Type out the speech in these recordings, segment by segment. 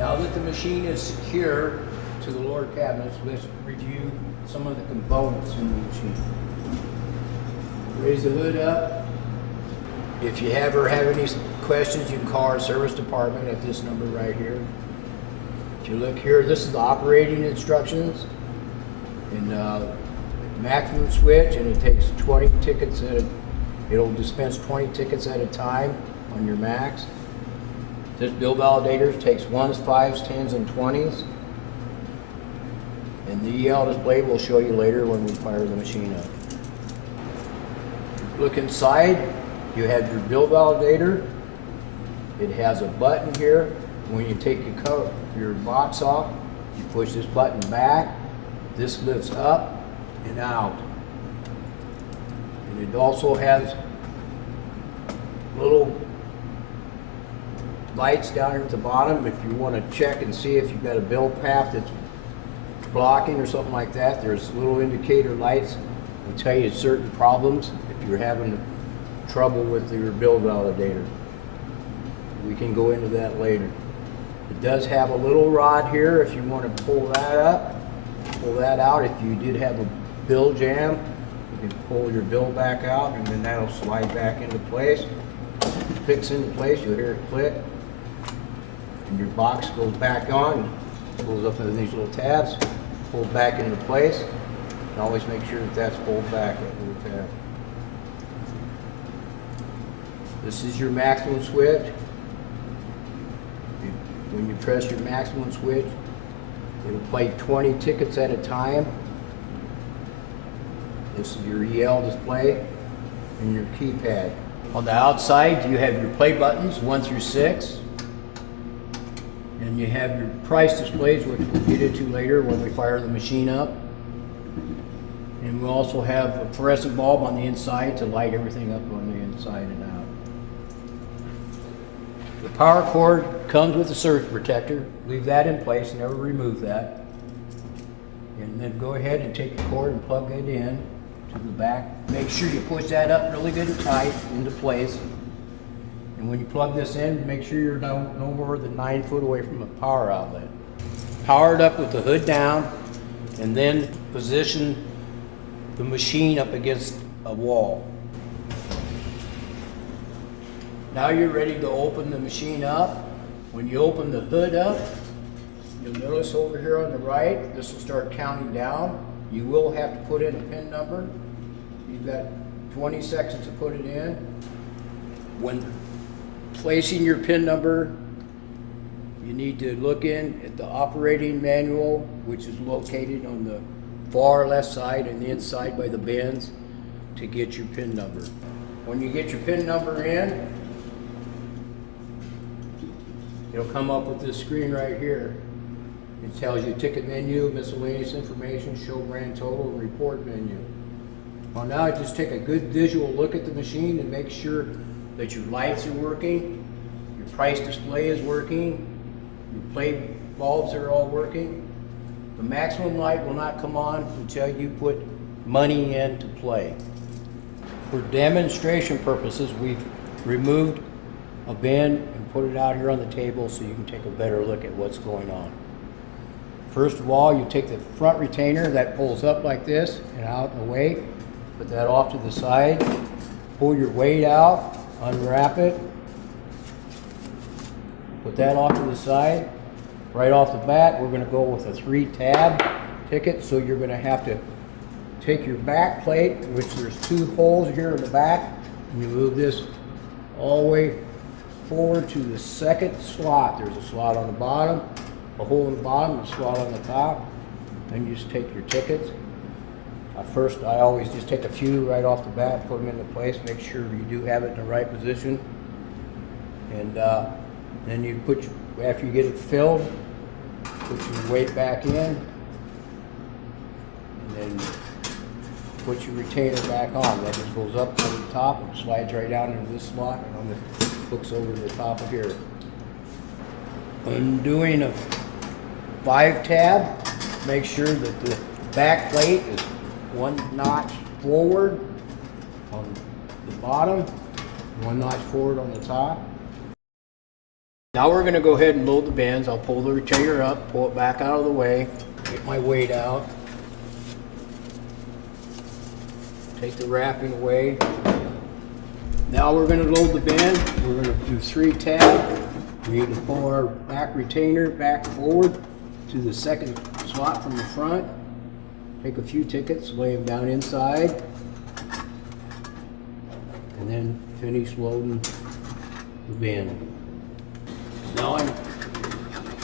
Now that the machine is secure to the lower cabinets, let's review some of the components in the machine. Raise the hood up. If you have any questions, you can call our service department at this number right here. If you look here, this is the operating instructions. And maximum switch, and it takes 20 tickets it'll dispense 20 tickets at a time on your max. This bill validator takes 1s, 5s, 10s, and 20s. And the EL display we'll show you later when we fire the machine up. Look inside, you have your bill validator. It has a button here. When you take your box off, you push this button back. This lifts up and out. And it also has little lights down here at the bottom if you want to check and see if you've got a bill path that's blocking or something like that. There's little indicator lights that tell you certain problems if you're having trouble with your bill validator. We can go into that later. It does have a little rod here if you want to pull that up, pull that out. If you did have a bill jam, you can pull your bill back out and then that'll slide back into place. It clicks into place, you'll hear it click. And your box goes back on, pulls up into these little tabs, pulls back into place. And always make sure that that's pulled back, that little tab. This is your maximum switch. When you press your maximum switch, it'll play 20 tickets at a time. This is your EL display and your keypad. On the outside, you have your play buttons, 1 through 6. And you have your price displays, which we'll get into later when we fire the machine up. And we also have a fluorescent bulb on the inside to light everything up on the inside and out. The power cord comes with a surge protector. Leave that in place, never remove that. And then go ahead and take the cord and plug it in to the back. Make sure you push that up really good and tight into place. And when you plug this in, make sure you're no more than 9 foot away from the power outlet. Power it up with the hood down, and then position the machine up against a wall. Now you're ready to open the machine up. When you open the hood up, you'll notice over here on the right, this will start counting down. You will have to put in a PIN number. You've got 20 seconds to put it in. When placing your PIN number, you need to look in at the operating manual, which is located on the far left side and the inside by the bins, to get your PIN number. When you get your PIN number in, it'll come up with this screen right here. It tells you ticket menu, miscellaneous information, show grand total, report menu. Well, now just take a good visual look at the machine and make sure that your lights are working, your price display is working, your play bulbs are all working. The maximum light will not come on until you put money in to play. For demonstration purposes, we've removed a bin and put it out here on the table so you can take a better look at what's going on. First of all, you take the front retainer that pulls up like this and out and away. Put that off to the side. Pull your weight out, unwrap it. Put that off to the side. Right off the bat, we're going to go with a 3-tab ticket, so you're going to have to take your back plate, which there's 2 holes here in the back, and you move this all the way forward to the second slot. There's a slot on the bottom, a hole in the bottom, a slot on the top. Then you just take your tickets. First, I always just take a few right off the bat, put them into place, make sure you do have it in the right position. And then you put, after you get it filled, put your weight back in, and then put your retainer back on. That just goes up over the top and slides right down into this slot, and on the hooks over to the top of here. When doing a 5-tab, make sure that the back plate is 1 notch forward on the bottom, 1 notch forward on the top. Now we're going to go ahead and load the bins. I'll pull the retainer up, pull it back out of the way, get my weight out, take the wrapping away. Now we're going to load the bin. We're going to do 3 tabs. We need to pull our back retainer back forward to the second slot from the front. Take a few tickets, lay them down inside, and then finish loading the bin. Now I'm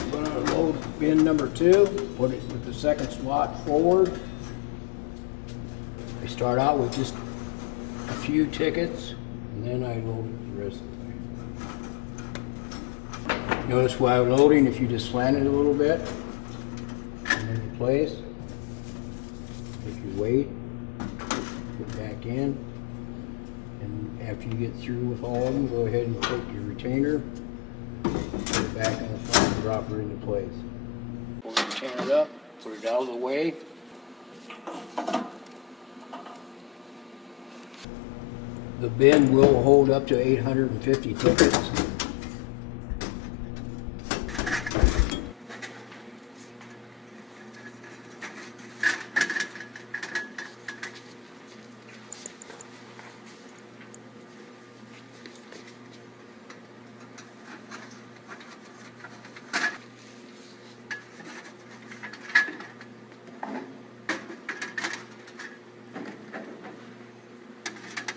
going to load bin number 2, put it with the second slot forward. I start out with just a few tickets, and then I load it the rest of the way. Notice while loading, if you just slant it a little bit, and then in place, take your weight, put back in, and after you get through with all of them, go ahead and take your retainer, put it back on the front and drop her into place. Pull the retainer up, put it out of the way. The bin will hold up to 850 tickets.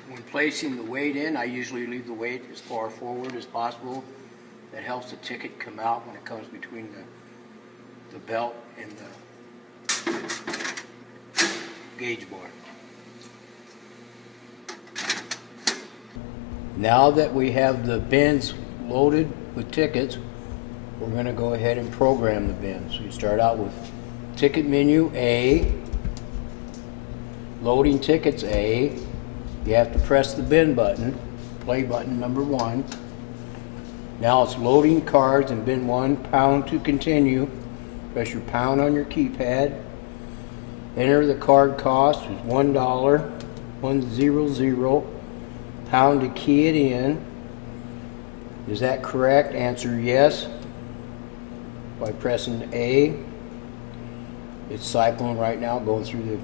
When placing the weight in, I usually leave the weight as far forward as possible. That helps the ticket come out when it comes between the belt and the gauge bar. Now that we have the bins loaded with tickets, we're going to go ahead and program the bins. So you start out with ticket menu A, loading tickets A. You have to press the bin button, play button number 1. Now it's loading cards in bin 1, pound to continue. Press your pound on your keypad. Enter the card cost is $1, 100. Pound to key it in. Is that correct? Answer yes by pressing A. It's cycling right now, going through the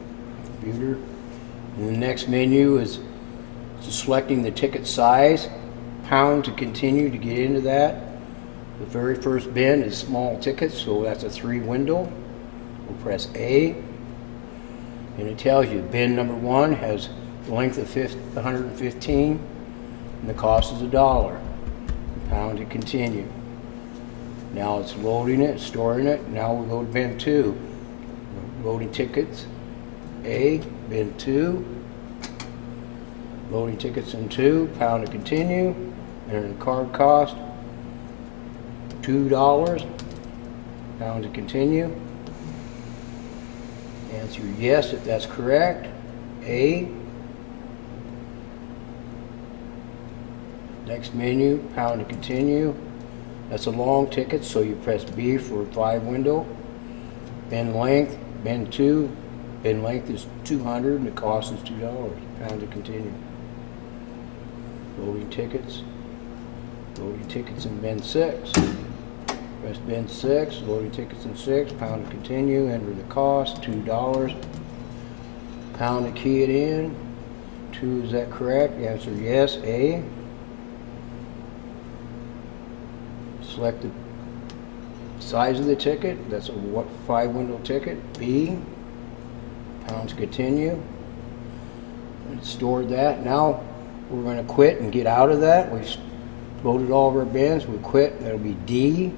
computer. And the next menu is selecting the ticket size, pound to continue to get into that. The very first bin is small tickets, so that's a 3 window. We'll press A, and it tells you bin number 1 has the length of 115, and the cost is $1. Pound to continue. Now it's loading it, storing it. Now we'll go to bin 2. Loading tickets A, bin 2, loading tickets in 2, pound to continue, enter the card cost, $2, pound to continue. Answer yes if that's correct. A. Next menu, pound to continue. That's a long ticket, so you press B for a 5 window. Bin length, bin 2. Bin length is 200 and the cost is $2. Pound to continue. Loading tickets. Loading tickets in bin 6. Press bin 6. Loading tickets in 6. Pound to continue. Enter the cost, $2. Pound to key it in. 2, is that correct? The answer yes. A. Select the size of the ticket. That's a 5 window ticket. B. Pound to continue. It's stored that. Now we're going to quit and get out of that. We've loaded all of our bins. We quit. That'll be D.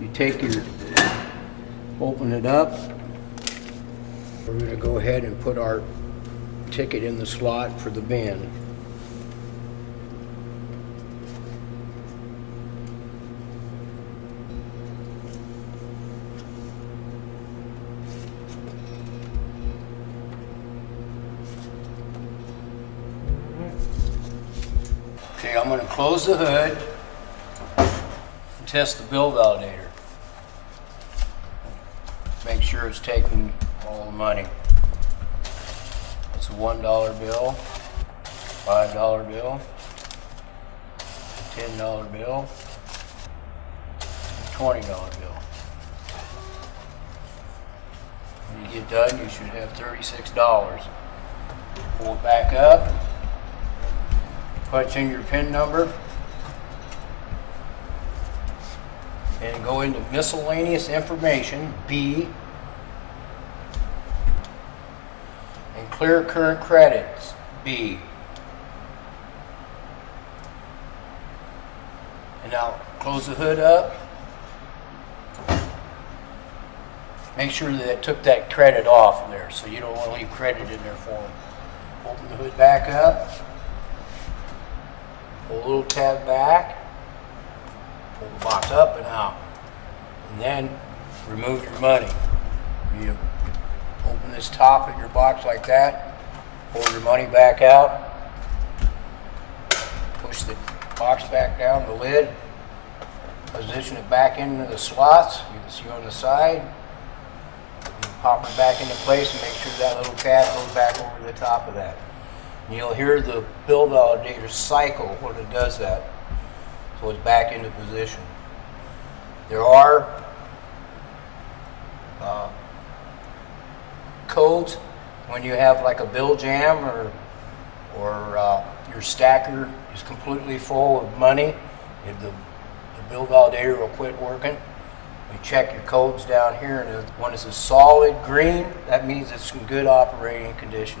You take your, open it up. We're going to go ahead and put our ticket in the slot for the bin. Okay, I'm going to close the hood and test the bill validator. Make sure it's taking all the money. It's a $1 bill, $5 bill, $10 bill, $20 bill. When you get done, you should have $36. Pull it back up, punch in your PIN number, and go into miscellaneous information, B, and clear current credits, B. And now close the hood up. Make sure that it took that credit off there, so you don't want to leave credit in there for them. Open the hood back up. Pull a little tab back. Pull the box up and out. And then remove your money. You open this top of your box like that. Pull your money back out. Push the box back down, the lid. Position it back into the slots. You can see on the side. Pop it back into place and make sure that little tab goes back over the top of that. And you'll hear the bill validator cycle when it does that. So it's back into position. There are codes when you have like a bill jam or your stacker is completely full of money. If the bill validator will quit working. You check your codes down here, and when it's a solid green, that means it's in good operating condition.